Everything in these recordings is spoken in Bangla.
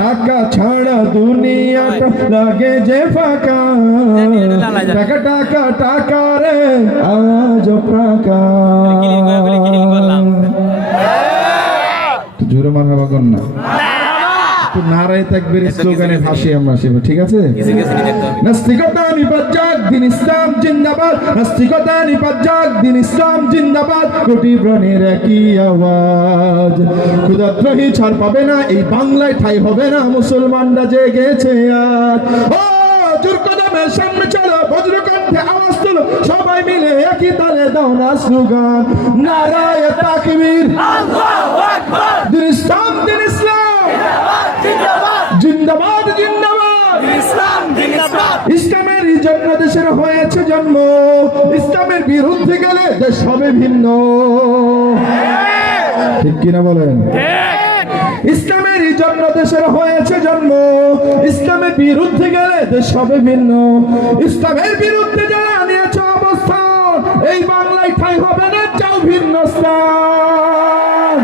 টাকা ছাড়া দুনিয়াটা লাগে যে ফাঁকা, টাকা টাকা টাকা রে আজ ফাঁকা। জোরে মারহাবা কর না, নারায়ে তাকবীর স্লোগানে ভাসি আমরা সে, ঠিক আছে? নাস্তিকতা নিপাত যাক, দিন ইসলাম জিন্দাবাদ। নাস্তিকতা নিপাত যাক, দিন ইসলাম জিন্দাবাদ। কোটি প্রাণের একই আওয়াজ, ক্ষুধাদ্রোহী ছাড় পাবে না, এই বাংলায় ঠাঁই হবে না, মুসলমানরা জেগেছে আজ। ও জোর কদমে সামনে চলো, বজ্রকণ্ঠে আওয়াজ তোলো, সবাই মিলে একই তালে দাও না স্লোগান, নারায়ে তাকবীর, আল্লাহু আকবার। দিন ইসলাম, দিন ইসলাম জিন্দাবাদ, জিন্দাবাদ, ইসলাম জিন্দাবাদ। ইসলামের জন্য দেশের হয়েছে জন্ম, ইসলামের বিরুদ্ধে গেলে দেশ হবে ভিন্ন, ঠিক কিনা বলেন? ইসলামের জন্য দেশের হয়েছে জন্ম, ইসলামের বিরুদ্ধে গেলে দেশ হবে ভিন্ন। ইসলামের বিরুদ্ধে যারা নিয়েছে অবস্থান, এই বাংলায় ঠাঁই হবে না, চাও ভিন্ন স্থান।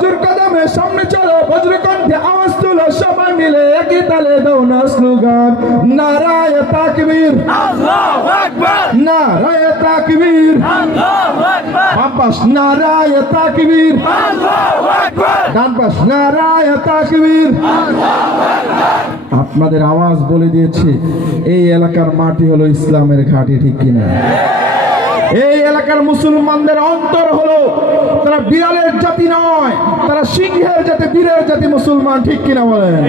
জোর কদমে সামনে চলো, বজ্রকণ্ঠে আওয়াজ তোলো, সবাই মিলে একই তালে দাও না স্লোগান, নারায়ে তাকবীর, আল্লাহু আকবার। নারায়ে তাকবীর, আল্লাহু আকবার। বাম পাশ নারায়ে তাকবীর, আল্লাহু আকবার। ডান পাশ নারায়ে তাকবীর, আল্লাহু আকবার। আপনাদের আওয়াজ বলে দিয়েছে এই এলাকার মাটি হলো ইসলামের ঘাঁটি, ঠিক কিনা? এই এলাকার মুসলমানদের অন্তর হলো, তারা বিড়ালের জাতি নয়, তারা সিংহের জাতি, বীরের জাতি মুসলমান, ঠিক কিনা বলেন?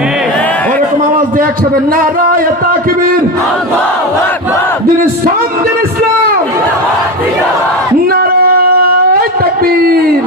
ওরকম আওয়াজ দিয়ে একসাথে নারায়ে তাকবীর, আল্লাহু আকবার। দিন ইসলাম, দিন ইসলাম, নারায়ে তাকবীর।